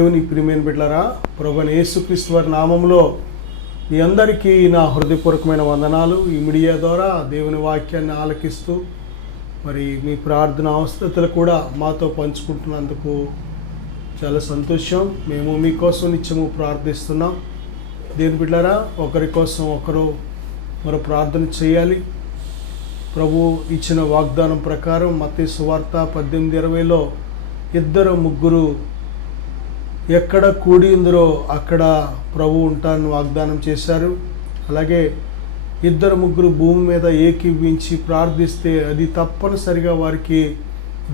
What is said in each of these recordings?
దేవుని ప్రియమైన బిడ్డలారా, ప్రభువైన యేసుక్రీస్తు వారి నామములో మీ అందరికీ నా హృదయపూర్వకమైన వందనాలు. ఈ మీడియా ద్వారా దేవుని వాక్యాన్ని ఆలకిస్తూ మరి మీ ప్రార్థన అవసరతలు కూడా మాతో పంచుకుంటున్నందుకు చాలా సంతోషం. మేము మీకోసం నిత్యము ప్రార్థిస్తున్నాం. దేవుని బిడ్డలారా, ఒకరి కోసం ఒకరు మరో ప్రార్థన చేయాలి. ప్రభు ఇచ్చిన వాగ్దానం ప్రకారం మత్తయి సువార్త 18:20లో ఇద్దరు ముగ్గురు ఎక్కడ కూడి ఉందరో అక్కడ ప్రభు ఉంటారని వాగ్దానం చేశారు. అలాగే ఇద్దరు ముగ్గురు భూమి మీద ఏకీవించి ప్రార్థిస్తే అది తప్పనిసరిగా వారికి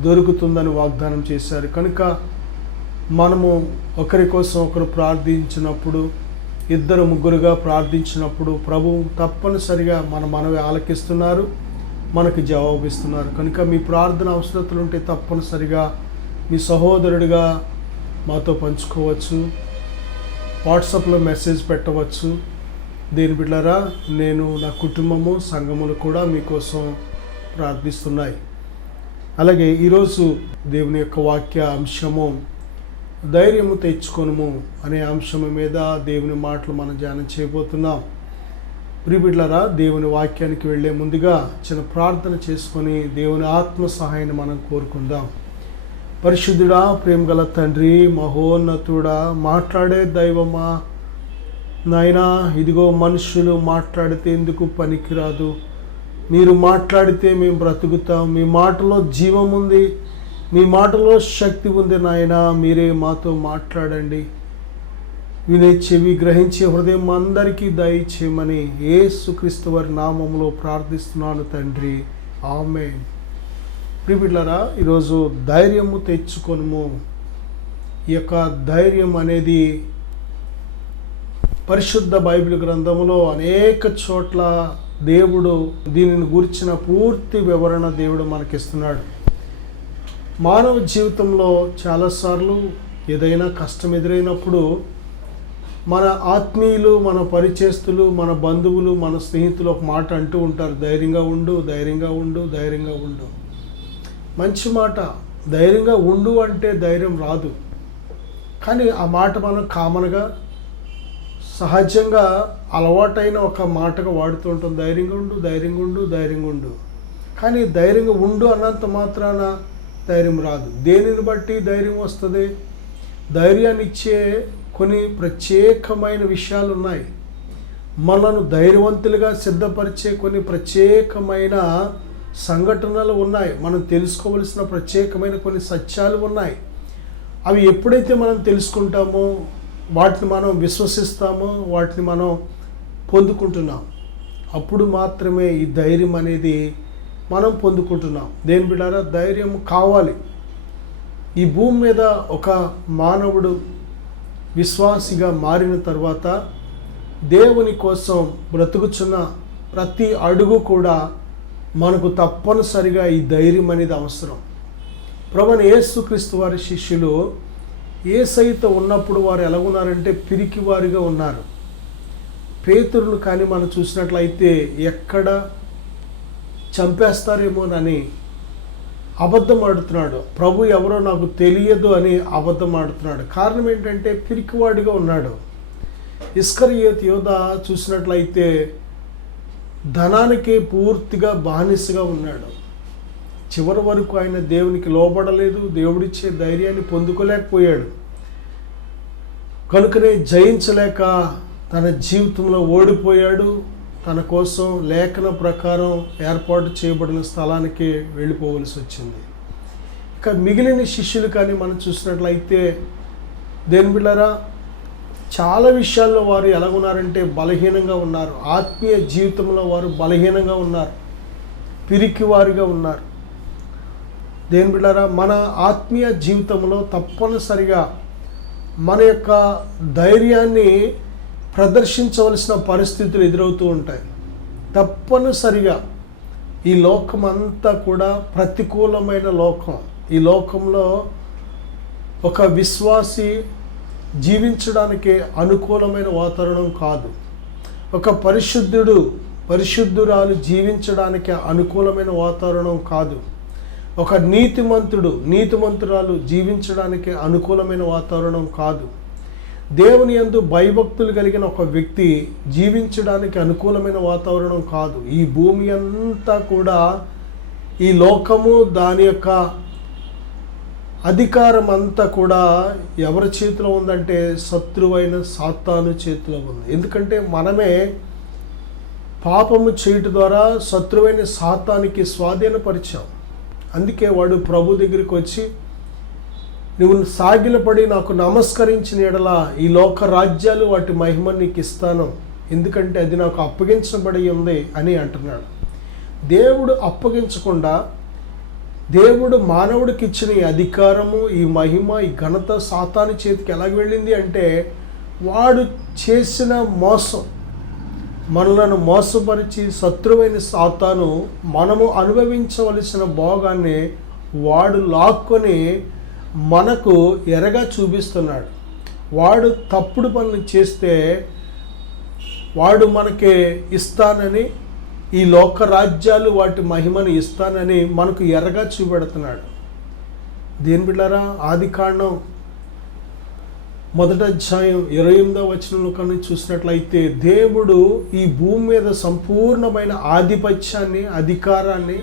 దొరుకుతుందని వాగ్దానం చేశారు. కనుక మనము ఒకరి కోసం ఒకరు ప్రార్థించినప్పుడు, ఇద్దరు ముగ్గురుగా ప్రార్థించినప్పుడు ప్రభు తప్పనిసరిగా మనవి ఆలకిస్తున్నారు, మనకు జవాబిస్తున్నారు. కనుక మీ ప్రార్థన అవసరతలు ఉంటే తప్పనిసరిగా మీ సహోదరుడిగా మాతో పంచుకోవచ్చు. వాట్సాప్లో మెసేజ్ పెట్టవచ్చు. దేని బిడ్డలారా, నేను నా కుటుంబము సంఘములు కూడా మీకోసం ప్రార్థిస్తున్నాయి. అలాగే ఈరోజు దేవుని యొక్క వాక్య అంశము ధైర్యము తెచ్చుకొనుము అనే అంశము మీద దేవుని మాటలు మనం ధ్యానం చేయబోతున్నాం. ప్రియ బిడ్డలారా, దేవుని వాక్యానికి వెళ్ళే ముందుగా చిన్న ప్రార్థన చేసుకొని దేవుని ఆత్మ సహాయాన్ని మనం కోరుకుందాం. పరిశుద్ధుడా, ప్రేమగల తండ్రి, మహోన్నతుడా, మాట్లాడే దైవమా, నాయనా, ఇదిగో మనుషులు మాట్లాడితే ఎందుకు పనికిరాదు, మీరు మాట్లాడితే మేము బ్రతుకుతాం. మీ మాటలో జీవం ఉంది, మీ మాటలో శక్తి ఉంది. నాయనా, మీరే మాతో మాట్లాడండి. వినే చెవి, గ్రహించే హృదయం అందరికీ దయచేయమని యేసుక్రీస్తు వారి నామములో ప్రార్థిస్తున్నాను తండ్రి, ఆమేన్. ప్రియబిడ్డలారా, ఈరోజు ధైర్యము తెచ్చుకొనుము. ఈ యొక్క ధైర్యం అనేది పరిశుద్ధ బైబిల్ గ్రంథంలో అనేక చోట్ల దేవుడు దీనిని గురించిన పూర్తి వివరణ దేవుడు మనకిస్తున్నాడు. మానవ జీవితంలో చాలాసార్లు ఏదైనా కష్టం ఎదురైనప్పుడు మన ఆత్మీయులు, మన పరిచయస్తులు, మన బంధువులు, మన స్నేహితులు ఒక మాట అంటూ ఉంటారు, ధైర్యంగా ఉండు, ధైర్యంగా ఉండు, ధైర్యంగా ఉండు. మంచి మాట. ధైర్యంగా ఉండు అంటే ధైర్యం రాదు, కానీ ఆ మాట మనం కామన్గా సహజంగా అలవాటైన ఒక మాటగా వాడుతూ ఉంటాం. ధైర్యంగా ఉండు, ధైర్యంగా ఉండు, ధైర్యంగా ఉండు. కానీ ధైర్యంగా ఉండు అన్నంత మాత్రాన ధైర్యం రాదు. దేనిని బట్టి ధైర్యం వస్తుంది? ధైర్యాన్ని ఇచ్చే కొన్ని ప్రత్యేకమైన విషయాలు ఉన్నాయి. మనను ధైర్యవంతులుగా సిద్ధపరిచే కొన్ని ప్రత్యేకమైన సంఘటనలు ఉన్నాయి. మనం తెలుసుకోవలసిన ప్రత్యేకమైన కొన్ని సత్యాలు ఉన్నాయి. అవి ఎప్పుడైతే మనం తెలుసుకుంటామో, వాటిని మనం విశ్వసిస్తామో, వాటిని మనం పొందుకుంటున్నాం, అప్పుడు మాత్రమే ఈ ధైర్యం అనేది మనం పొందుకుంటున్నాం. దేని బిడ్డారా, ధైర్యం కావాలి. ఈ భూమి మీద ఒక మానవుడు విశ్వాసిగా మారిన తర్వాత దేవుని కోసం బ్రతుకుచున్న ప్రతి అడుగు కూడా మనకు తప్పనిసరిగా ఈ ధైర్యం అనేది అవసరం. ప్రభువైన యేసుక్రీస్తు వారి శిష్యులు యేసయ్యతో ఉన్నప్పుడు వారు ఎలాగున్నారంటే పిరికివారిగా ఉన్నారు. పేతురును కానీ మనం చూసినట్లయితే ఎక్కడ చంపేస్తారేమోనని అబద్ధం ఆడుతున్నాడు. ప్రభు ఎవరో నాకు తెలియదు అని అబద్ధం ఆడుతున్నాడు. కారణం ఏంటంటే పిరికివాడిగా ఉన్నాడు. ఇస్కరియోతు యోధ చూసినట్లయితే ధనానికి పూర్తిగా బానిసగా ఉన్నాడు. చివరి వరకు ఆయన దేవునికి లోబడలేదు, దేవుడిచ్చే ధైర్యాన్ని పొందుకోలేకపోయాడు. కనుకనే జయించలేక తన జీవితంలో ఓడిపోయాడు. తన కోసం లేఖన ప్రకారం ఏర్పాటు చేయబడిన స్థలానికి వెళ్ళిపోవలసి వచ్చింది. ఇక మిగిలిన శిష్యులు కానీ మనం చూసినట్లయితే దేని బిడ్డలారా, చాలా విషయాల్లో వారు ఎలాగున్నారంటే బలహీనంగా ఉన్నారు. ఆత్మీయ జీవితంలో వారు బలహీనంగా ఉన్నారు, పిరికివారిగా ఉన్నారు. దేని బిడ్డలారా, మన ఆత్మీయ జీవితంలో తప్పనిసరిగా మన యొక్క ధైర్యాన్ని ప్రదర్శించవలసిన పరిస్థితులు ఎదురవుతూ ఉంటాయి. తప్పనిసరిగా ఈ లోకం అంతా కూడా ప్రతికూలమైన లోకం. ఈ లోకంలో ఒక విశ్వాసి జీవించడానికి అనుకూలమైన వాతావరణం కాదు. ఒక పరిశుద్ధురాలు జీవించడానికి అనుకూలమైన వాతావరణం కాదు. ఒక నీతిమంతురాలు జీవించడానికి అనుకూలమైన వాతావరణం కాదు. దేవుని యందు భయభక్తులు కలిగిన ఒక వ్యక్తి జీవించడానికి అనుకూలమైన వాతావరణం కాదు. ఈ భూమి అంతా కూడా, ఈ లోకము దాని యొక్క అధికారం అంతా కూడా ఎవరి చేతిలో ఉందంటే శత్రువైన సాతాను చేతిలో ఉంది. ఎందుకంటే మనమే పాపము చేయటం ద్వారా శత్రువైన సాతానికి స్వాధీనపరిచాం. అందుకే వాడు ప్రభు దగ్గరికి వచ్చి, నువ్వు సాగిలపడి నాకు నమస్కరించిన ఎడల ఈ లోక రాజ్యాలు వాటి మహిమ నీకు ఇస్తాను, ఎందుకంటే అది నాకు అప్పగించబడి ఉంది అని అంటున్నాడు. దేవుడు అప్పగించకుండా దేవుడు మానవుడికి ఇచ్చిన ఈ అధికారము, ఈ మహిమ, ఈ ఘనత సాతాను చేతికి ఎలాగ వెళ్ళింది అంటే, వాడు చేసిన మోసం, మనలను మోసపరిచి శత్రువైన సాతాను మనము అనుభవించవలసిన భోగాన్ని వాడు లాక్కొని మనకు ఎరగా చూపిస్తున్నాడు. వాడు తప్పుడు పనులు చేస్తే వాడు మనకి ఇస్తానని, ఈ లోక రాజ్యాలు వాటి మహిమను ఇస్తానని మనకు ఎర్రగా చూపెడుతున్నాడు. దేని బిడ్డారా, ఆదికాండం 1వ అధ్యాయం 28వ వచనంలో కనుక చూసినట్లయితే, దేవుడు ఈ భూమి మీద సంపూర్ణమైన ఆధిపత్యాన్ని, అధికారాన్ని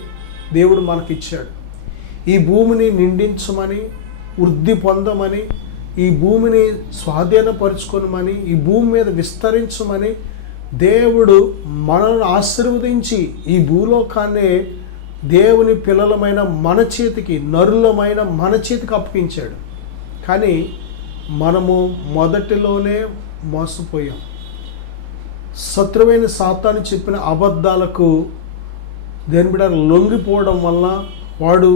దేవుడు మనకిచ్చాడు. ఈ భూమిని నిండించమని, వృద్ధి పొందమని, ఈ భూమిని స్వాధీనపరుచుకోమని, ఈ భూమి మీద విస్తరించమని దేవుడు మనల్ని ఆశీర్వదించి ఈ భూలోకాన్ని దేవుని పిల్లలమైన మన చేతికి, నరులమైన మన చేతికి అప్పగించాడు. కానీ మనము మొదటిలోనే మోసపోయాం. శత్రువైన సాతాను చెప్పిన అబద్ధాలకు దేని బిడ్డ లొంగిపోవడం వల్ల, వాడు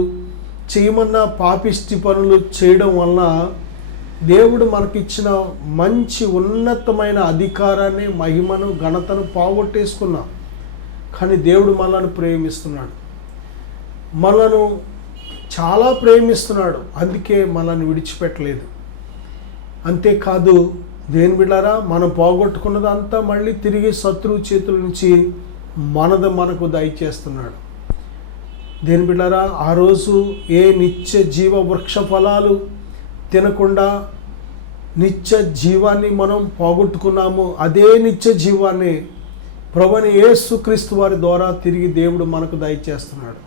చేయమన్న పాపిష్టి పనులు చేయడం వల్ల దేవుడు మనకిచ్చిన మంచి ఉన్నతమైన అధికారాన్ని, మహిమను, ఘనతను పోగొట్టేసుకున్నాం. కానీ దేవుడు మనల్ని ప్రేమిస్తున్నాడు, మనను చాలా ప్రేమిస్తున్నాడు. అందుకే మనల్ని విడిచిపెట్టలేదు. అంతేకాదు దేని బిడ్డారా, మనం పోగొట్టుకున్నదంతా మళ్ళీ తిరిగి శత్రువు చేతుల నుంచి మనకు దయచేస్తున్నాడు. దేని బిడ్డారా, ఆ రోజు ఏ నిత్య జీవ వృక్ష ఫలాలు తినకుండా నిత్య జీవాన్ని మనం పోగొట్టుకున్నాము, అదే నిత్య జీవాన్ని ప్రభువైన యేసుక్రీస్తు వారి ద్వారా తిరిగి దేవుడు మనకు దయచేస్తున్నాడు.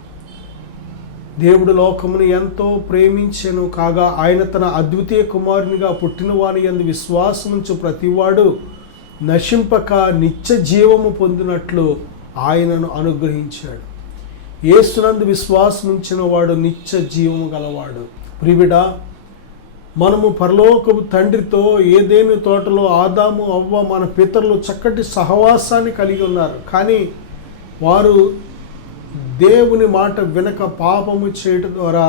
దేవుడు లోకమును ఎంతో ప్రేమించెను కాగా, ఆయన తన అద్వితీయ కుమారునిగా పుట్టిన వాని యందు విశ్వాసముంచు ప్రతివాడు నశింపక నిత్య జీవము పొందినట్లు ఆయనను అనుగ్రహించాడు. యేసునందు విశ్వాసముంచిన వాడు నిత్య జీవము గలవాడు. ప్రియుడా, మనము పరలోకపు తండ్రితో ఏదేని తోటలో ఆదాము, అవ్వ మన పితరులు చక్కటి సహవాసాన్ని కలిగి ఉన్నారు. కానీ వారు దేవుని మాట వినక పాపము చేయటం ద్వారా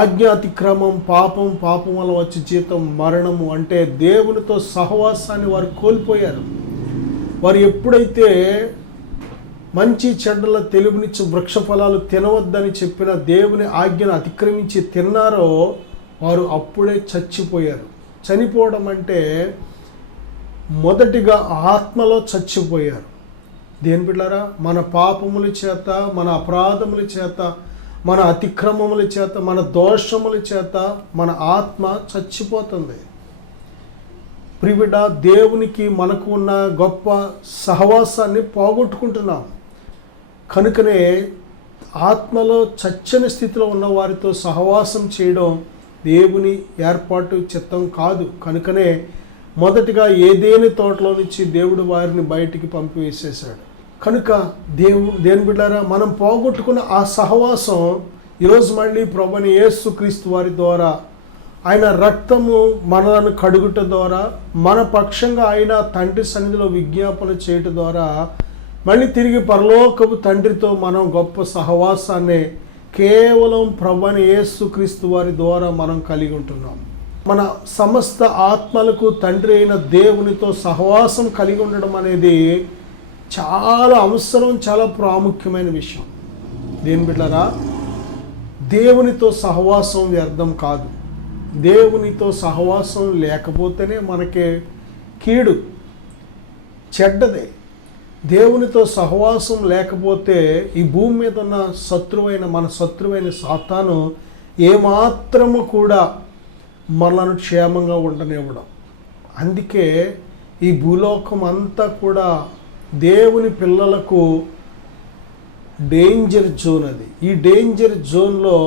ఆజ్ఞాతిక్రమం, పాపం వల్ల వచ్చే జీతం మరణము, అంటే దేవునితో సహవాసాన్ని వారు కోల్పోయారు. వారు ఎప్పుడైతే మంచి చెడ్డల తెలుగునిచ్చి వృక్ష ఫలాలు తినవద్దని చెప్పిన దేవుని ఆజ్ఞను అతిక్రమించి తిన్నారో వారు అప్పుడే చచ్చిపోయారు. చనిపోవడం అంటే మొదటిగా ఆత్మలో చచ్చిపోయారు. దేని బిడ్డారా, మన పాపముల చేత, మన అపరాధముల చేత, మన అతిక్రమముల చేత, మన దోషముల చేత మన ఆత్మ చచ్చిపోతుంది. ప్రియుడ, దేవునికి మనకు ఉన్న గొప్ప సహవాసాన్ని పోగొట్టుకుంటున్నాం. కనుకనే ఆత్మలో చచ్చని స్థితిలో ఉన్న వారితో సహవాసం చేయడం దేవుని ఏర్పాటు, చిత్తం కాదు. కనుకనే మొదటిగా ఏదేని తోటలో నుంచి దేవుడు వారిని బయటికి పంపివేసేసాడు. కనుక దేని బిడ్డారా, మనం పోగొట్టుకున్న ఆ సహవాసం ఈరోజు మళ్ళీ ప్రభువైన యేసుక్రీస్తు వారి ద్వారా, ఆయన రక్తము మనలను కడుగుట ద్వారా, మన పక్షంగా ఆయన తండ్రి సన్నిధిలో విజ్ఞాపన చేయటం ద్వారా మళ్ళీ తిరిగి పరలోకపు తండ్రితో మనం గొప్ప సహవాసాన్ని కేవలం ప్రభువైన యేసుక్రీస్తు వారి ద్వారా మనం కలిగి ఉంటున్నాం. మన సమస్త ఆత్మలకు తండ్రి అయిన దేవునితో సహవాసం కలిగి ఉండడం అనేది చాలా అవసరం, చాలా ప్రాముఖ్యమైన విషయం. దేని బిడ్డలారా, దేవునితో సహవాసం వ్యర్థం కాదు. దేవునితో సహవాసం లేకపోతేనే మనకి కీడు, చెడ్డదే. దేవునితో సహవాసం లేకపోతే ఈ భూమి మీద ఉన్న మన శత్రువైన సాతాను ఏమాత్రము కూడా మనలను క్షేమంగా ఉండనివ్వడం. అందుకే ఈ భూలోకం అంతా కూడా దేవుని పిల్లలకు డేంజర్ జోన్. అది ఈ డేంజర్ జోన్లో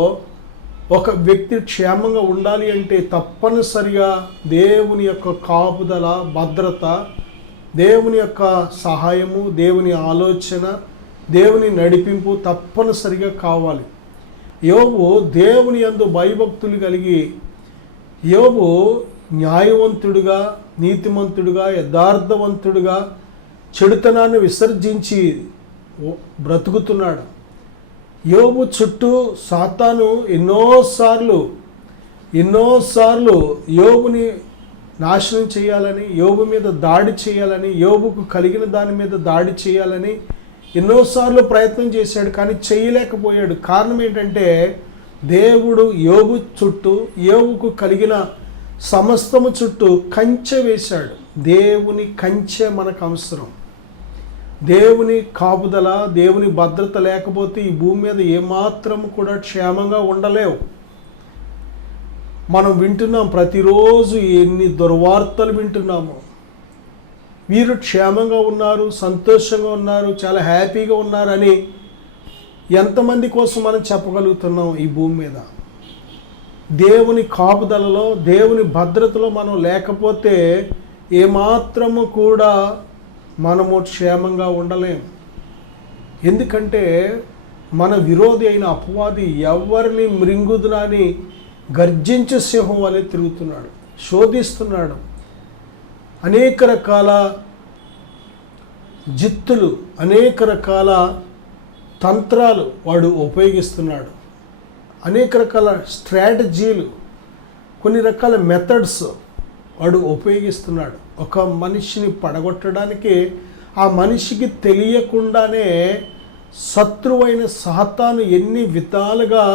ఒక వ్యక్తి క్షేమంగా ఉండాలి అంటే తప్పనిసరిగా దేవుని యొక్క కాపుదల, భద్రత, దేవుని యొక్క సహాయము, దేవుని ఆలోచన, దేవుని నడిపింపు తప్పనిసరిగా కావాలి. యోబు దేవుని యందు భయభక్తులు కలిగి, యోబు న్యాయవంతుడుగా, నీతిమంతుడుగా, యథార్థవంతుడుగా చెడుతనాన్ని విసర్జించి బ్రతుకుతున్నాడు. యోబు చుట్టూ సాతాను ఎన్నోసార్లు యోబుని నాశనం చేయాలని, యోబు మీద దాడి చేయాలని, యోబుకు కలిగిన దాని మీద దాడి చేయాలని ఎన్నోసార్లు ప్రయత్నం చేశాడు, కానీ చేయలేకపోయాడు. కారణం ఏంటంటే దేవుడు యోబు చుట్టూ, యోబుకు కలిగిన సమస్తము చుట్టూ కంచె వేశాడు. దేవుని కంచె మనకు అవసరం. దేవుని కాపుదల, దేవుని భద్రత లేకపోతే ఈ భూమి మీద ఏమాత్రం కూడా క్షేమంగా ఉండలేవు. మనం వింటున్నాం, ప్రతిరోజు ఎన్ని దుర్వార్తలు వింటున్నాము. వీరు క్షేమంగా ఉన్నారు, సంతోషంగా ఉన్నారు, చాలా హ్యాపీగా ఉన్నారని ఎంతమంది కోసం మనం చెప్పగలుగుతున్నాం? ఈ భూమి మీద దేవుని కాపుదలలో, దేవుని భద్రతలో మనం లేకపోతే ఏమాత్రము కూడా మనము క్షేమంగా ఉండలేం. ఎందుకంటే మన విరోధి అయిన అపవాది ఎవరిని మృంగుదునని గర్జించే సింహం వలె తిరుగుతున్నాడు, శోధిస్తున్నాడు. అనేక రకాల జిత్తులు, అనేక రకాల తంత్రాలు వాడు ఉపయోగిస్తున్నాడు. అనేక రకాల స్ట్రాటజీలు, కొన్ని రకాల మెథడ్స్ వాడు ఉపయోగిస్తున్నాడు. ఒక మనిషిని పడగొట్టడానికి ఆ మనిషికి తెలియకుండానే శత్రువైన సాతాను ఎన్ని విధాలుగా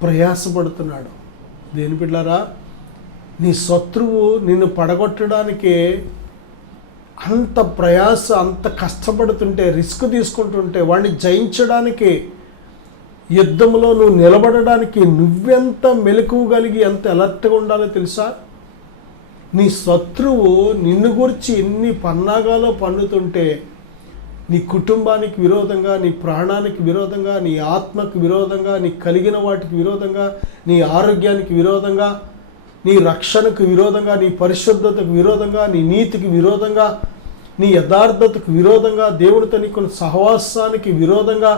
ప్రయాసపడుతున్నాడు. దేని బిడ్డలారా, నీ శత్రువు నిన్ను పడగొట్టడానికి అంత ప్రయాస, అంత కష్టపడుతుంటే, రిస్క్ తీసుకుంటుంటే, వాడిని జయించడానికి, యుద్ధంలో నువ్వు నిలబడడానికి నువ్వెంత మెలకువ కలిగి ఎంత అలర్ట్గా ఉండాలో తెలుసా? నీ శత్రువు నిన్ను గురించి ఎన్ని పన్నాగాలో పన్నుతుంటే, నీ కుటుంబానికి విరోధంగా, నీ ప్రాణానికి విరోధంగా, నీ ఆత్మకు విరోధంగా, నీ కలిగిన వాటికి విరోధంగా, నీ ఆరోగ్యానికి విరోధంగా, నీ రక్షణకు విరోధంగా, నీ పరిశుద్ధతకు విరోధంగా, నీ నీతికి విరోధంగా, నీ యథార్థతకు విరోధంగా, దేవుడితో నీకున్న సహవాసానికి విరోధంగా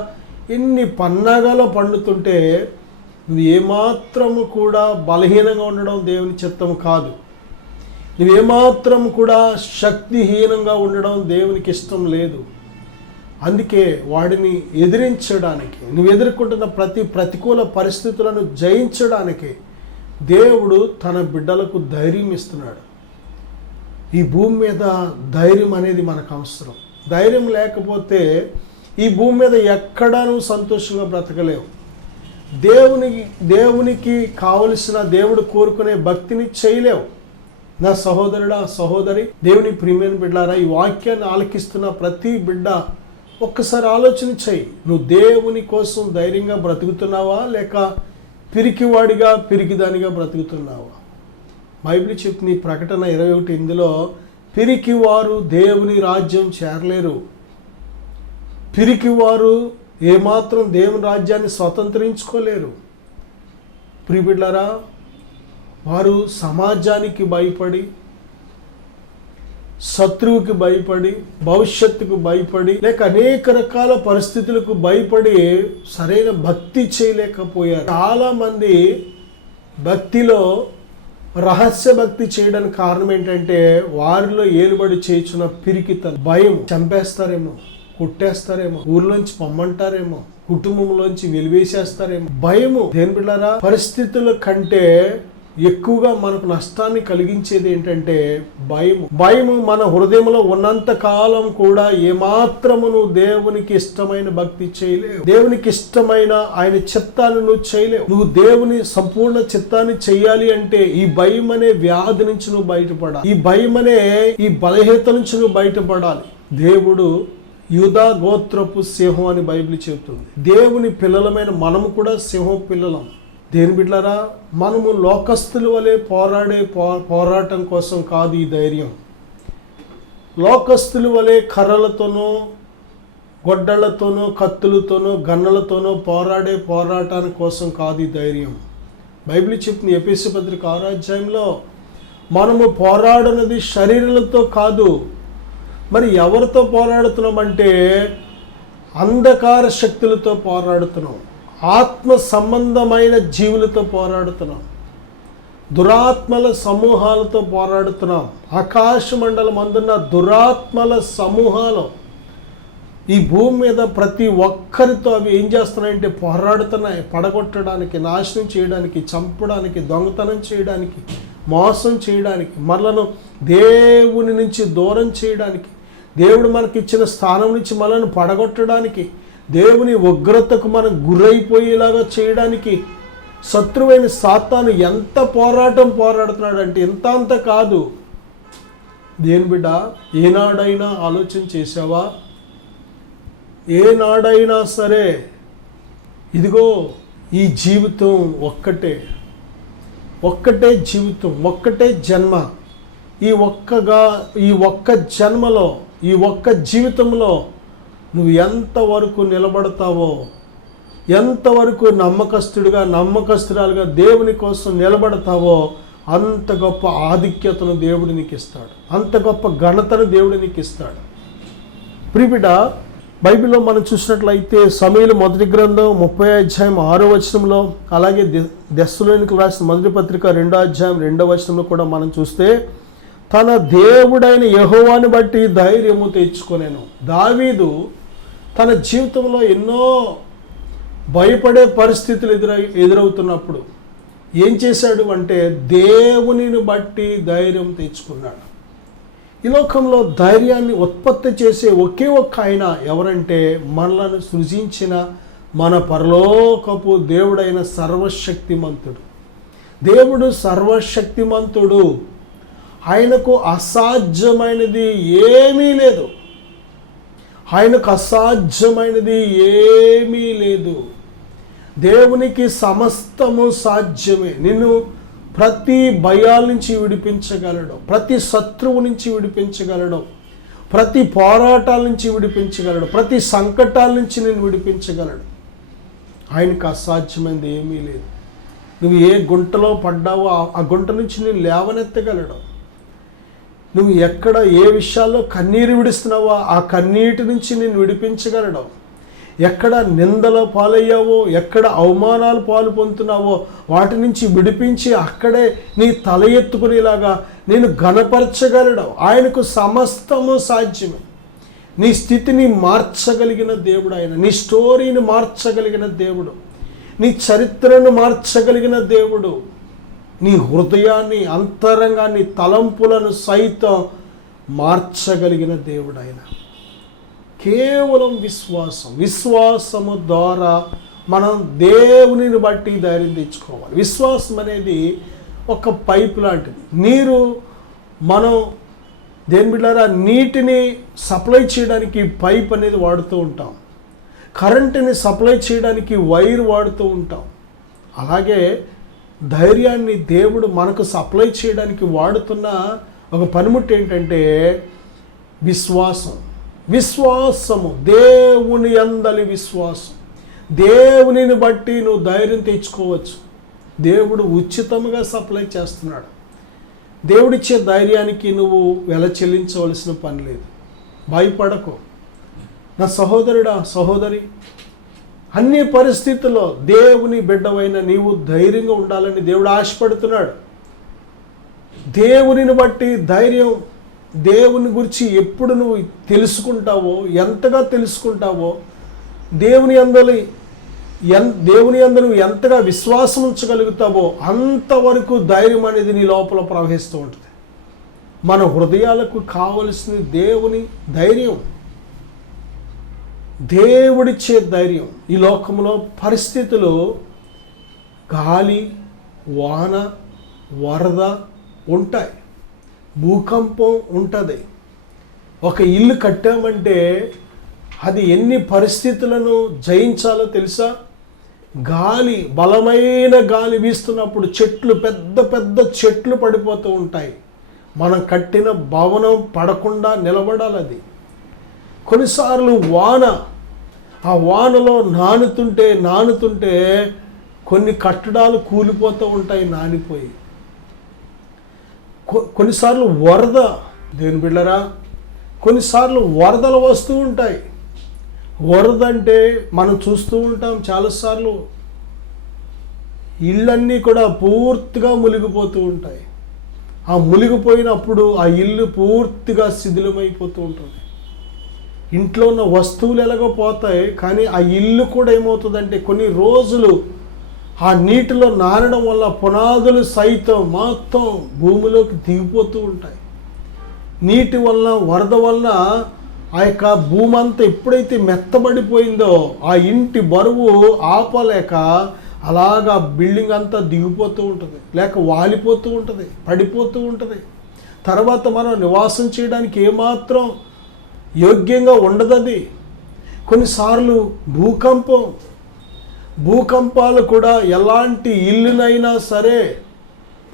ఎన్ని పన్నాగాలో పండుతుంటే నువ్వు ఏమాత్రము కూడా బలహీనంగా ఉండడం దేవుని చిత్తము కాదు. నువ్వేమాత్రం కూడా శక్తిహీనంగా ఉండడం దేవునికి ఇష్టం లేదు. అందుకే వాడిని ఎదిరించడానికి, నువ్వు ఎదుర్కొంటున్న ప్రతి ప్రతికూల పరిస్థితులను జయించడానికి దేవుడు తన బిడ్డలకు ధైర్యం ఇస్తున్నాడు. ఈ భూమి మీద ధైర్యం అనేది మనకు అవసరం. ధైర్యం లేకపోతే ఈ భూమి మీద ఎక్కడా నువ్వు సంతోషంగా బ్రతకలేవు. దేవునికి కావలసిన, దేవుడు కోరుకునే భక్తిని చేయలేవు. నా సహోదరుడా, సహోదరి, దేవుని ప్రియమైన బిడ్డలారా, ఈ వాక్యాన్ని ఆలకిస్తున్న ప్రతి బిడ్డ ఒక్కసారి ఆలోచన చెయ్యి. నువ్వు దేవుని కోసం ధైర్యంగా బ్రతుకుతున్నావా, లేక పిరికివాడిగా, పిరికిదానిగా బ్రతుకుతున్నావా? బైబిల్ చెప్తుంది, ప్రకటన 21:8లో, పిరికివారు దేవుని రాజ్యం చేరలేరు. పిరికివారు ఏమాత్రం దేవుని రాజ్యాన్ని స్వతంత్రించుకోలేరు. ప్రియబిడ్డలారా, వారు సమాజానికి భయపడి, శత్రువుకి భయపడి, భవిష్యత్తుకు భయపడి, లేక అనేక రకాల పరిస్థితులకు భయపడి సరైన భక్తి చేయలేకపోయారు. చాలామంది భక్తిలో రహస్య భక్తి చేయడానికి కారణం ఏంటంటే వారిలో ఏలుబడి చేయుచున్న పిరికితనం, భయం. చంపేస్తారేమో, కొట్టేస్తారేమో, ఊర్లోంచి పొమ్మంటారేమో, కుటుంబంలోంచి వెలివేసేస్తారేమో, భయము. దేని బిడ్డలారా, పరిస్థితుల కంటే ఎక్కువగా మనకు నష్టాన్ని కలిగించేది ఏంటంటే భయము. భయము మన హృదయంలో ఉన్నంత కాలం కూడా ఏమాత్రము నువ్వు దేవునికి ఇష్టమైన భక్తి చేయలేవు. దేవునికి ఇష్టమైన ఆయన చిత్తాన్ని నువ్వు చేయలేవు. నువ్వు దేవుని సంపూర్ణ చిత్తాన్ని చెయ్యాలి అంటే ఈ భయం అనే వ్యాధి నుంచి నువ్వు బయటపడాలి. ఈ భయం అనే ఈ బలహీనత నుంచి నువ్వు బయటపడాలి. దేవుడు యూదా గోత్రపు సింహం అని బైబిల్ చెబుతుంది. దేవుని పిల్లలమైన మనము కూడా సింహం పిల్లలం. దేని బిడ్డలారా, మనము లోకస్తుల వలె పోరాటం కోసం కాదు ఈ ధైర్యం. లోకస్తుల వలె కర్రలతోనో గొడ్డళ్లతోనో కత్తులతోనో గన్నలతోనో పోరాటాని కోసం కాదు ఈ ధైర్యం. బైబిల్ చెప్తుంది ఎఫెసీ పత్రిక 6వ అధ్యాయంలో, మనము పోరాడనది శరీరాలతో కాదు. మరి ఎవరితో పోరాడుతున్నామంటే అంధకార శక్తులతో పోరాడుతున్నాం, ఆత్మ సంబంధమైన జీవులతో పోరాడుతున్నాం, దురాత్మల సమూహాలతో పోరాడుతున్నాం. ఆకాశ మండలం అందున్న దురాత్మల సమూహాలు ఈ భూమి మీద ప్రతి ఒక్కరితో అవి ఏం చేస్తున్నాయంటే పోరాడుతున్నాయి. పడగొట్టడానికి, నాశనం చేయడానికి, చంపడానికి, దొంగతనం చేయడానికి, మోసం చేయడానికి, మనలను దేవుని నుంచి దూరం చేయడానికి, దేవుడు మనకిచ్చిన స్థానం నుంచి మనల్ని పడగొట్టడానికి, దేవుని ఉగ్రతకు మనం గురైపోయేలాగా చేయడానికి శత్రువైన సాతాను ఎంత పోరాడుతున్నాడు అంటే ఇంత అంత కాదు. దేని బిడ్డ, ఏనాడైనా ఆలోచన చేసావా? ఏనాడైనా సరే ఇదిగో ఈ జీవితం ఒక్కటే జీవితం, ఒక్కటే జన్మ. ఈ ఒక్క జన్మలో, ఈ ఒక్క జీవితంలో నువ్వు ఎంతవరకు నిలబడతావో, ఎంతవరకు నమ్మకస్తురాలుగా దేవుని కోసం నిలబడతావో అంత గొప్ప ఆధిక్యతను దేవుడు నీకు ఇస్తాడు, అంత గొప్ప ఘనతను దేవుడు నీకు ఇస్తాడు. ప్రియబిడ్డ, బైబిల్లో మనం చూసినట్లయితే సమూయేలు మొదటి గ్రంథం 30వ అధ్యాయం 6వ వచనంలో, అలాగే దెస్సలోనికీయులకు రాసిన మొదటి పత్రిక 2వ అధ్యాయం 2వ వచనంలో కూడా మనం చూస్తే, తన దేవుడైన యెహోవాను బట్టి ధైర్యము తెచ్చుకొనెను. దావీదు తన జీవితంలో ఎన్నో భయపడే పరిస్థితులు ఎదురవుతున్నప్పుడు ఏం చేశాడు అంటే దేవునిని బట్టి ధైర్యం తెచ్చుకున్నాడు. ఈ లోకంలో ధైర్యాన్ని ఉత్పత్తి చేసే ఒకే ఒక్క ఆయన ఎవరంటే మనలను సృజించిన మన పరలోకపు దేవుడైన సర్వశక్తిమంతుడు. దేవుడు సర్వశక్తిమంతుడు, ఆయనకు అసాధ్యమైనది ఏమీ లేదు. ఆయనకు అసాధ్యమైనది ఏమీ లేదు. దేవునికి సమస్తము సాధ్యమే. నిన్ను ప్రతి భయాల నుంచి విడిపించగలడు, ప్రతి శత్రువు నుంచి విడిపించగలడు, ప్రతి పోరాటాల నుంచి విడిపించగలడు, ప్రతి సంకటాల నుంచి నేను విడిపించగలడు. ఆయనకు అసాధ్యమైనది ఏమీ లేదు. నువ్వు ఏ గుంటలో పడ్డావో ఆ గుంట నుంచి నేను లేవనెత్తగలడు. నువ్వు ఎక్కడ ఏ విషయాల్లో కన్నీరు విడుస్తున్నావో ఆ కన్నీటి నుంచి నేను విడిపించగలడు. ఎక్కడ నిందల పాలయ్యావో, ఎక్కడ అవమానాలు పాలు పొందుతున్నావో వాటి నుంచి విడిపించి అక్కడే నీ తల ఎత్తుకునేలాగా నేను ఘనపరచగలడు. ఆయనకు సమస్తము సాధ్యమే. నీ స్థితిని మార్చగలిగిన దేవుడు ఆయన. నీ స్టోరీని మార్చగలిగిన దేవుడు, నీ చరిత్రను మార్చగలిగిన దేవుడు, నీ హృదయాన్ని, అంతరంగాన్ని, తలంపులను సైతం మార్చగలిగిన దేవుడు ఆయన. కేవలం విశ్వాసము ద్వారా మనం దేవునిని బట్టి ధైర్యం తెచ్చుకోవాలి. విశ్వాసం అనేది ఒక పైప్ లాంటిది. నీరు మనం దేని బిడ్డారా నీటిని సప్లై చేయడానికి పైప్ అనేది వాడుతూ ఉంటాం, కరెంటుని సప్లై చేయడానికి వైర్ వాడుతూ ఉంటాం. అలాగే ధైర్యాన్ని దేవుడు మనకు సప్లై చేయడానికి వాడుతున్న ఒక పనిముట్టు ఏంటంటే విశ్వాసము, దేవుని యందలి విశ్వాసం. దేవునిని బట్టి నువ్వు ధైర్యం తెచ్చుకోవచ్చు. దేవుడు ఉచితంగా సప్లై చేస్తున్నాడు. దేవుడిచ్చే ధైర్యానికి నువ్వు వెల చెల్లించవలసిన పని లేదు. భయపడకు నా సహోదరుడా, సహోదరి. అన్ని పరిస్థితుల్లో దేవుని బిడ్డవైన నీవు ధైర్యంగా ఉండాలని దేవుడు ఆశపడుతున్నాడు. దేవునిని బట్టి ధైర్యం, దేవుని గురించి ఎప్పుడు నువ్వు తెలుసుకుంటావో, ఎంతగా తెలుసుకుంటావో, దేవుని యందు నువ్వు ఎంతగా విశ్వాసం ఉంచగలుగుతావో అంతవరకు ధైర్యం అనేది నీ లోపల ప్రవహిస్తూ ఉంటుంది. మన హృదయాలకు కావలసిన దేవుని ధైర్యం, దేవుడిచ్చే ధైర్యం. ఈ లోకంలో పరిస్థితులు, గాలి, వాన, వరద ఉంటాయి, భూకంపం ఉంటుంది. ఒక ఇల్లు కట్టామంటే అది ఎన్ని పరిస్థితులను జయించాలో తెలుసా? గాలి, బలమైన గాలి వీస్తున్నప్పుడు చెట్లు, పెద్ద పెద్ద చెట్లు పడిపోతూ ఉంటాయి. మనం కట్టిన భవనం పడకుండా నిలబడాలి. అది కొన్నిసార్లు వాన, ఆ వానలో నానుతుంటే కొన్ని కట్టడాలు కూలిపోతూ ఉంటాయి, నానిపోయి. కొన్నిసార్లు వరద, దేవుని బిడ్డలారా, కొన్నిసార్లు వరదలు వస్తూ ఉంటాయి. వరద అంటే మనం చూస్తూ ఉంటాం చాలాసార్లు, ఇళ్ళన్నీ కూడా పూర్తిగా మునిగిపోతూ ఉంటాయి. ఆ మునిగిపోయినప్పుడు ఆ ఇల్లు పూర్తిగా శిథిలమైపోతూ ఉంటుంది. ఇంట్లో ఉన్న వస్తువులు ఎలాగో పోతాయి, కానీ ఆ ఇల్లు కూడా ఏమవుతుందంటే కొన్ని రోజులు ఆ నీటిలో నానడం వల్ల పునాదులు సైతం మొత్తం భూమిలోకి దిగిపోతూ ఉంటాయి. నీటి వల్ల, వరద వల్ల ఆ యొక్క భూమి అంతా ఎప్పుడైతే మెత్తబడిపోయిందో ఆ ఇంటి బరువు ఆపలేక అలాగా బిల్డింగ్ అంతా దిగిపోతూ ఉంటుంది, లేక వాలిపోతూ ఉంటుంది, పడిపోతూ ఉంటుంది. తర్వాత మనం నివాసం చేయడానికి ఏమాత్రం యోగ్యంగా ఉండదు. అది కొన్నిసార్లు భూకంపాలు కూడా ఎలాంటి ఇల్లునైనా సరే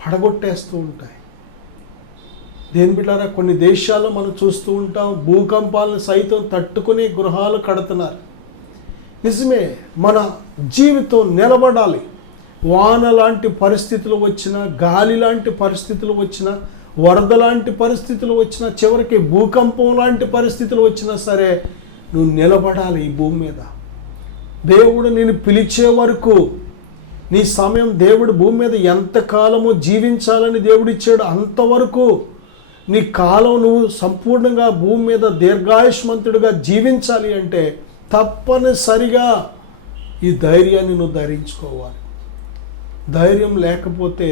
పడగొట్టేస్తూ ఉంటాయి. దేని బిడ్డారా, కొన్ని దేశాల్లో మనం చూస్తూ ఉంటాం, భూకంపాలను సైతం తట్టుకునే గృహాలు కడుతున్నారు. నిజమే, మన జీవితం నిలబడాలి. వాన లాంటి పరిస్థితులు వచ్చినా, గాలి లాంటి పరిస్థితులు వచ్చినా, వరద లాంటి పరిస్థితులు వచ్చినా, చివరికి భూకంపం లాంటి పరిస్థితులు వచ్చినా సరే నువ్వు నిలబడాలి ఈ భూమి మీద. దేవుడు నేను పిలిచే వరకు నీ సమయం, దేవుడు భూమి మీద ఎంతకాలమో జీవించాలని దేవుడిచ్చాడు అంతవరకు నీ కాలం నువ్వు సంపూర్ణంగా భూమి మీద దీర్ఘాయుష్మంతుడిగా జీవించాలి అంటే తప్పనిసరిగా ఈ ధైర్యాన్ని నువ్వు ధరించుకోవాలి. ధైర్యం లేకపోతే,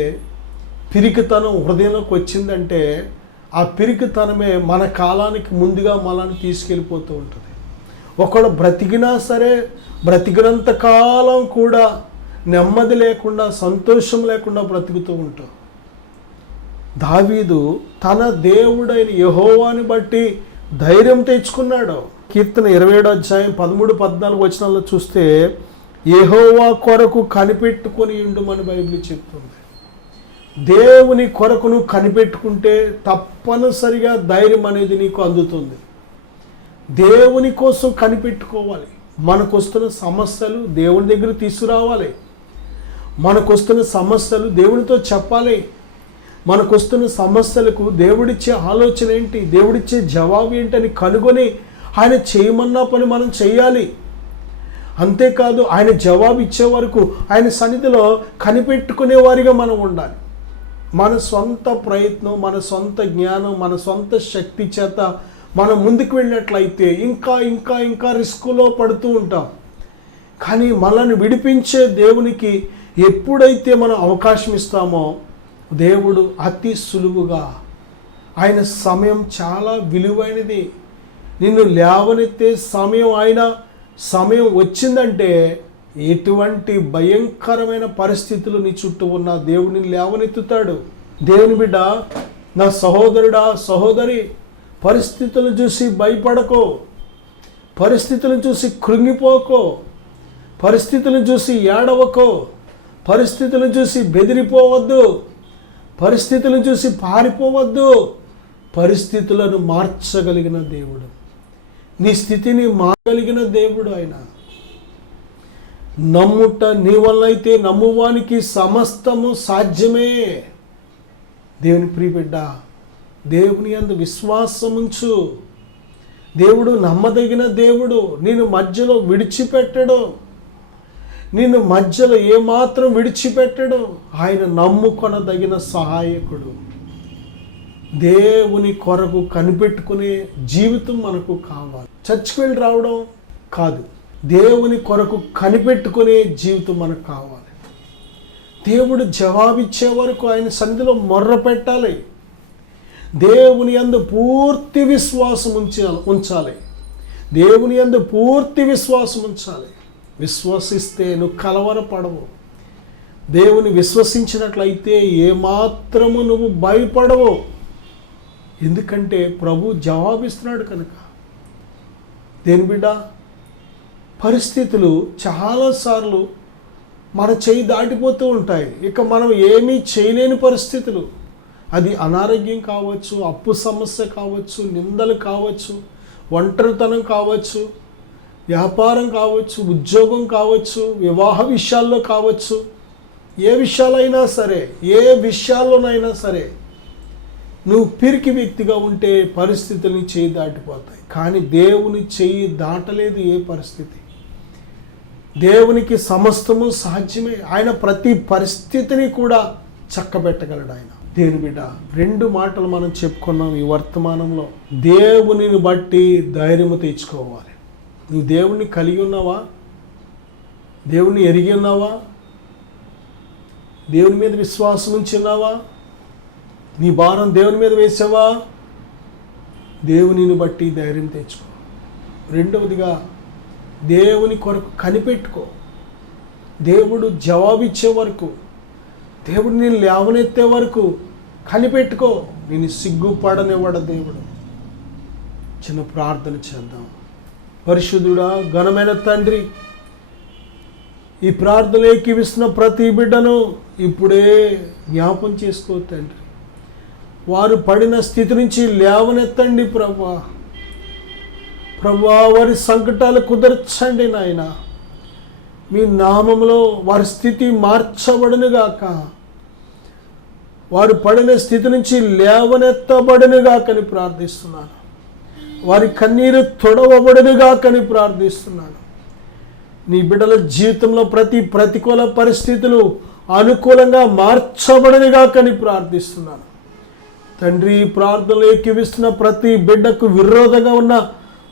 పిరికితనం హృదయంలోకి వచ్చిందంటే ఆ పిరికితనమే మన కాలానికి ముందుగా మనల్ని తీసుకెళ్ళిపోతూ ఉంటుంది. ఒకడు బ్రతికినా సరే బ్రతికినంత కాలం కూడా నెమ్మది లేకుండా, సంతోషం లేకుండా బ్రతుకుతూ ఉంటాం. దావీదు తన దేవుడైన యెహోవాని బట్టి ధైర్యం తెచ్చుకున్నాడు. కీర్తన 27వ అధ్యాయం 13-14 వచనాల్లో చూస్తే యెహోవా కొరకు కనిపెట్టుకొని ఉండుమని బైబిల్ చెప్తుంది. దేవుని కొరకు నువ్వు కనిపెట్టుకుంటే తప్పనిసరిగా ధైర్యం అనేది నీకు అందుతుంది. దేవుని కోసం కనిపెట్టుకోవాలి. మనకు వస్తున్న సమస్యలు దేవుని దగ్గర తీసుకురావాలి. మనకు వస్తున్న సమస్యలు దేవునితో చెప్పాలి. మనకు వస్తున్న సమస్యలకు దేవుడిచ్చే ఆలోచన ఏంటి, దేవుడిచ్చే జవాబు ఏంటని కనుగొని ఆయన చేయమన్న పని మనం చేయాలి. అంతేకాదు, ఆయన జవాబు ఇచ్చే వరకు ఆయన సన్నిధిలో కనిపెట్టుకునే వారిగా మనం ఉండాలి. మన సొంత ప్రయత్నం, మన సొంత జ్ఞానం, మన సొంత శక్తి చేత మనం ముందుకు వెళ్ళినట్లయితే ఇంకా ఇంకా ఇంకా రిస్కులో పడుతూ ఉంటాం. కానీ మనల్ని విడిపించే దేవునికి ఎప్పుడైతే మనం అవకాశం ఇస్తామో దేవుడు అతి సులువుగా, ఆయన సమయం చాలా విలువైనది. నిన్ను లేవనెత్తే సమయం వచ్చిందంటే ఎటువంటి భయంకరమైన పరిస్థితులు నీ చుట్టూ ఉన్న దేవుడిని లేవనెత్తుతాడు. దేవుని బిడ్డ, నా సహోదరుడా, సహోదరి, పరిస్థితులను చూసి భయపడకో, పరిస్థితులను చూసి కృంగిపోకో, పరిస్థితులను చూసి ఏడవకో, పరిస్థితులను చూసి బెదిరిపోవద్దు, పరిస్థితులను చూసి పారిపోవద్దు. పరిస్థితులను మార్చగలిగిన దేవుడు, నీ స్థితిని మారగలిగిన దేవుడు ఆయన. నమ్ముట నీ వల్ల అయితే నమ్మువానికి సమస్తము సాధ్యమే. దేవుని ప్రియబిడ్డ, దేవుని యందు విశ్వాసముంచు. దేవుడు నమ్మదగిన దేవుడు. నేను మధ్యలో విడిచిపెట్టడు, నిన్ను మధ్యలో ఏమాత్రం విడిచిపెట్టడు. ఆయన నమ్ముకొనదగిన సహాయకుడు. దేవుని కొరకు కనిపెట్టుకునే జీవితం మనకు కావాలి. చర్చికి వెళ్ళి రావడం కాదు, దేవుని కొరకు కనిపెట్టుకునే జీవితం మనకు కావాలి. దేవుడు జవాబిచ్చే వరకు ఆయన సన్నిధిలో మొర్ర పెట్టాలి. దేవుని యందు పూర్తి విశ్వాసం ఉంచాలి. దేవుని యందు పూర్తి విశ్వాసం ఉంచాలి. విశ్వసిస్తే నువ్వు కలవరపడవు. దేవుని విశ్వసించినట్లయితే ఏమాత్రము నువ్వు భయపడవు. ఎందుకంటే ప్రభు జవాబిస్తున్నాడు కనుక. దేని బిడ్డ, పరిస్థితులు చాలాసార్లు మన చేయి దాటిపోతూ ఉంటాయి. ఇక మనం ఏమీ చేయలేని పరిస్థితులు. అది అనారోగ్యం కావచ్చు, అప్పు సమస్య కావచ్చు, నిందలు కావచ్చు, ఒంటరితనం కావచ్చు, వ్యాపారం కావచ్చు, ఉద్యోగం కావచ్చు, వివాహ విషయాల్లో కావచ్చు, ఏ విషయాల్లోనైనా సరే నువ్వు పిరికి వ్యక్తిగా ఉంటే పరిస్థితుల్ని చేయి దాటిపోతాయి. కానీ దేవుని చేయి దాటలేదు ఏ పరిస్థితి. దేవునికి సమస్తము సాధ్యమే. ఆయన ప్రతి పరిస్థితిని కూడా చక్కబెట్టగలడు ఆయన. దేని బిడ్డ, 2 మాటలు మనం చెప్పుకున్నాం ఈ వర్తమానంలో. దేవునిని బట్టి ధైర్యము తెచ్చుకోవాలి. నువ్వు దేవుణ్ణి కలిగి ఉన్నావా? దేవుణ్ణి ఎరిగి ఉన్నావా? దేవుని మీద విశ్వాసం ఉంచున్నావా? నీ భారం దేవుని మీద వేసావా? దేవునిని బట్టి ధైర్యం తెచ్చుకో. రెండవదిగా, దేవుని కొరకు కనిపెట్టుకో. దేవుడు జవాబిచ్చే వరకు, దేవుడు నేను లేవనెత్తే వరకు కనిపెట్టుకో. నేను సిగ్గుపడనివ్వడు దేవుడు. చిన్న ప్రార్థన చేద్దాం. పరిశుద్ధుడా, ఘనమైన తండ్రి, ఈ ప్రార్థన ఏకీవిస్తున్న ప్రతి బిడ్డను ఇప్పుడే జ్ఞాపం చేసుకో తండ్రి. వారు పడిన స్థితి నుంచి లేవనెత్తండి ప్రభువా. ప్రభువా, వారి సంకటాలు కుదర్చండి నాయన. మీ నామములో వారి స్థితి మార్చబడునుగాక. వారు పడిన స్థితి నుంచి లేవనెత్తబడునుగాకని ప్రార్థిస్తున్నాను. వారి కన్నీరు తొడవబడునుగాకని ప్రార్థిస్తున్నాను. నీ బిడ్డల జీవితంలో ప్రతి ప్రతికూల పరిస్థితులు అనుకూలంగా మార్చబడునుగాకని ప్రార్థిస్తున్నాను తండ్రి. ప్రార్థనలు ఏకీవిస్తున్న ప్రతి బిడ్డకు విరోధంగా ఉన్న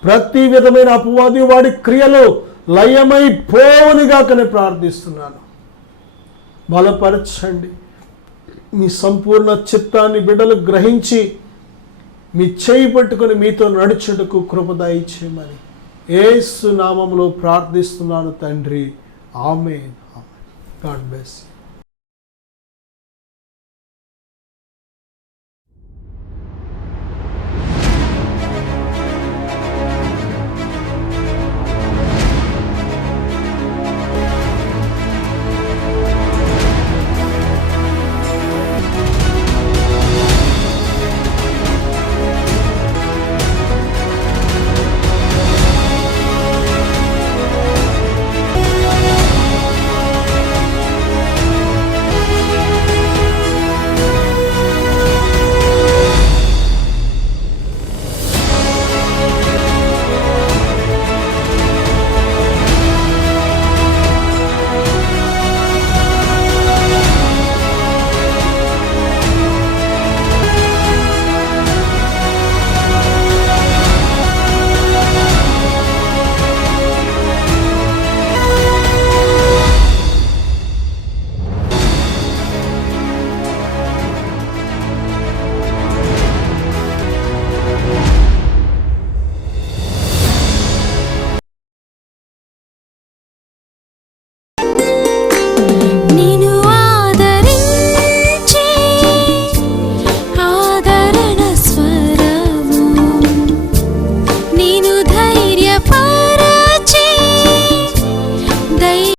ప్రతి విధమైన అపవాది వాడి క్రియలు లయమైపోవునుగాకని ప్రార్థిస్తున్నాను. బలపరచండి. మీ సంపూర్ణ చిత్తాన్ని బిడ్డలు గ్రహించి మీ చేయి పట్టుకొని మీతో నడుచుటకు కృప దయచేయమని యేసు నామములో ప్రార్థిస్తున్నాను తండ్రి. ఆమేన్. God bless you.